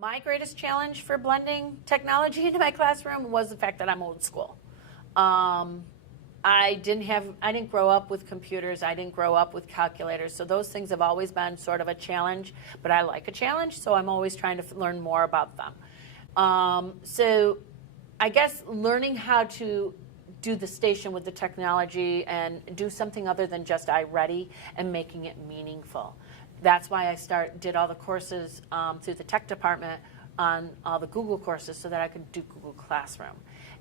My greatest challenge for blending technology into my classroom was the fact that I'm old school. I didn't grow up with computers. I didn't grow up with calculators. So those things have always been sort of a challenge, but I like a challenge, so I'm always trying to learn more about them. So I guess learning how to do the station with the technology and do something other than just iReady and making it meaningful. That's why I did all the courses through the tech department on all the Google courses so that I could do Google Classroom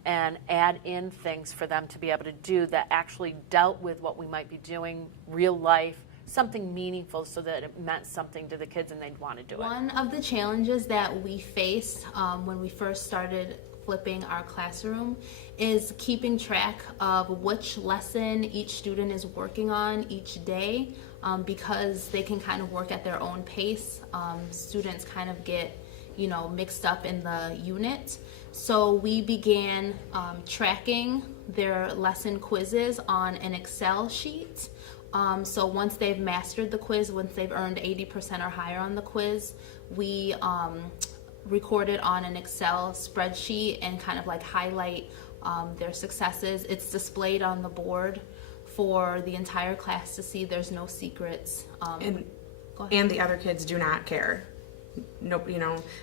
and add in things for them to be able to do that actually dealt with what we might be doing, real life, something meaningful so that it meant something to the kids and they'd want to do it. One of the challenges that we faced when we first started flipping our classroom is keeping track of which lesson each student is working on each day, because they can kind of work at their own pace. Students kind of get mixed up in the unit. So we began tracking their lesson quizzes on an Excel sheet. So once they've mastered the quiz, once they've earned 80% or higher on the quiz, we record it on an Excel spreadsheet and kind of like highlight their successes. It's displayed on the board for the entire class to see. There's no secrets. And the other kids do not care. Nope,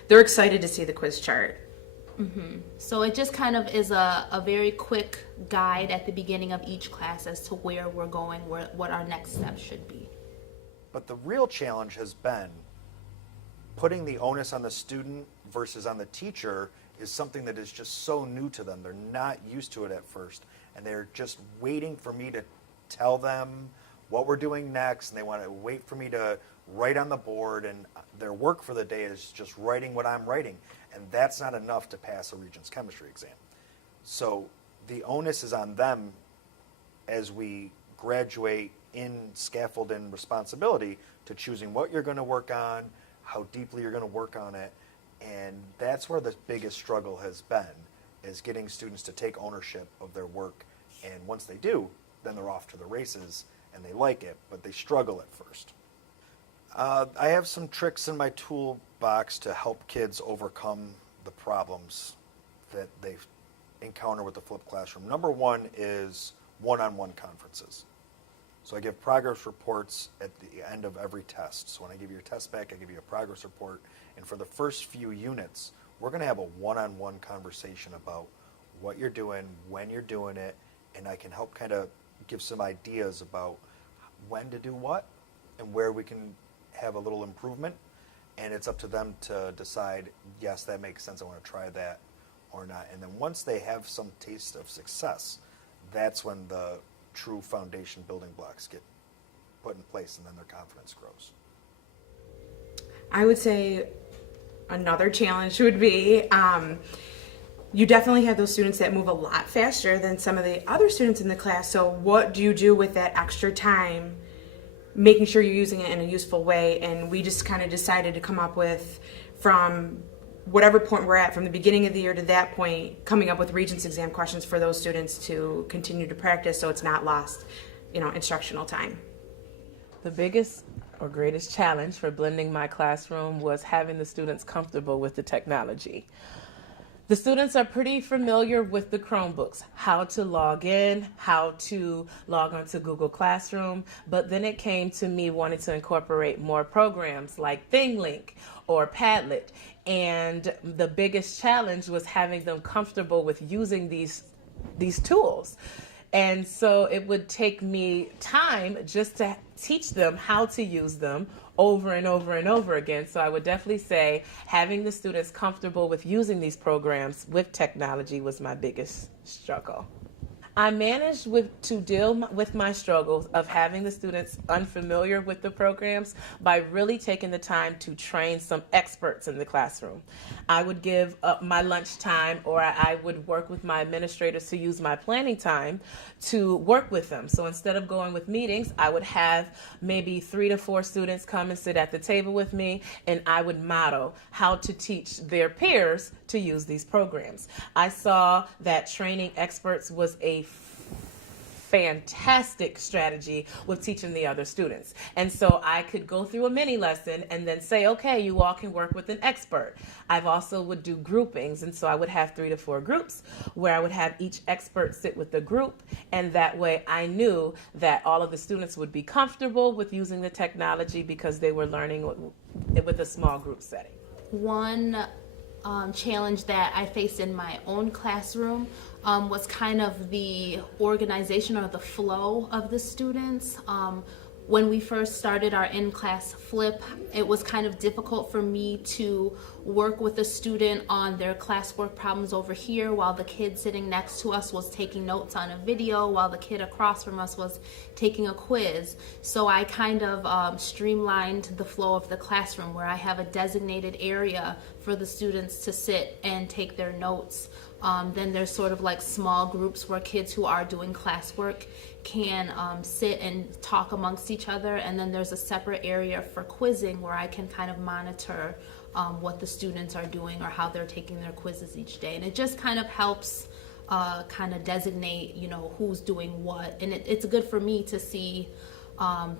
they're excited to see the quiz chart. Mm-hmm. So it just kind of is a very quick guide at the beginning of each class as to where we're going, what our next steps should be. But the real challenge has been putting the onus on the student versus on the teacher is something that is just so new to them. They're not used to it at first, and they're just waiting for me to tell them what we're doing next, and they want to wait for me to write on the board, and their work for the day is just writing what I'm writing, and that's not enough to pass a Regents chemistry exam. So the onus is on them as we graduate in scaffold and responsibility to choosing what you're going to work on, how deeply you're going to work on it, and that's where the biggest struggle has been, is getting students to take ownership of their work, and once they do, then they're off to the races, and they like it, but they struggle at first. I have some tricks in my toolbox to help kids overcome the problems that they encounter with the flipped classroom. Number one is one-on-one conferences. So I give progress reports at the end of every test. So when I give you your test back, I give you a progress report. And for the first few units, we're going to have a one-on-one conversation about what you're doing, when you're doing it, and I can help kind of give some ideas about when to do what and where we can have a little improvement. And it's up to them to decide, yes, that makes sense, I want to try that or not. And then once they have some taste of success, that's when the true foundation building blocks get put in place, and then their confidence grows. I would say another challenge would be you definitely have those students that move a lot faster than some of the other students in the class. So what do you do with that extra time, making sure you're using it in a useful way? And we just kind of decided to come up with, from whatever point we're at, from the beginning of the year to that point, coming up with Regents exam questions for those students to continue to practice so it's not lost, instructional time. The biggest or greatest challenge for blending my classroom was having the students comfortable with the technology. The students are pretty familiar with the Chromebooks, how to log in, how to log onto Google Classroom, but then it came to me wanting to incorporate more programs like ThingLink or Padlet, and the biggest challenge was having them comfortable with using these tools. And so it would take me time just to teach them how to use them over and over and over again. So I would definitely say having the students comfortable with using these programs with technology was my biggest struggle. I managed to deal with my struggles of having the students unfamiliar with the programs by really taking the time to train some experts in the classroom. I would give up my lunch time, or I would work with my administrators to use my planning time to work with them. So instead of going with meetings, I would have maybe 3 to 4 students come and sit at the table with me, and I would model how to teach their peers to use these programs. I saw that training experts was a fantastic strategy with teaching the other students. And so I could go through a mini lesson and then say, okay, you all can work with an expert. I've also would do groupings, and so I would have 3 to 4 groups where I would have each expert sit with the group, and that way I knew that all of the students would be comfortable with using the technology because they were learning with a small group setting. One challenge that I faced in my own classroom was kind of the organization or the flow of the students. When we first started our in-class flip, it was kind of difficult for me to work with a student on their classwork problems over here while the kid sitting next to us was taking notes on a video, while the kid across from us was taking a quiz. So I kind of streamlined the flow of the classroom where I have a designated area for the students to sit and take their notes. Then there's sort of like small groups where kids who are doing classwork can sit and talk amongst each other, and then there's a separate area for quizzing where I can kind of monitor what the students are doing or how they're taking their quizzes each day. And it just kind of helps kind of designate, you know, who's doing what. And it's good for me to see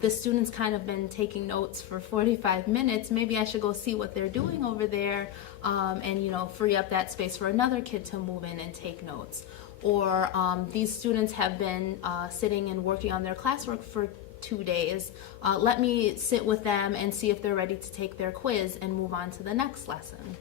the students kind of been taking notes for 45 minutes. Maybe I should go see what they're doing over there and, you know, free up that space for another kid to move in and take notes. Or these students have been sitting and working on their classwork for 2 days. Let me sit with them and see if they're ready to take their quiz and move on to the next lesson.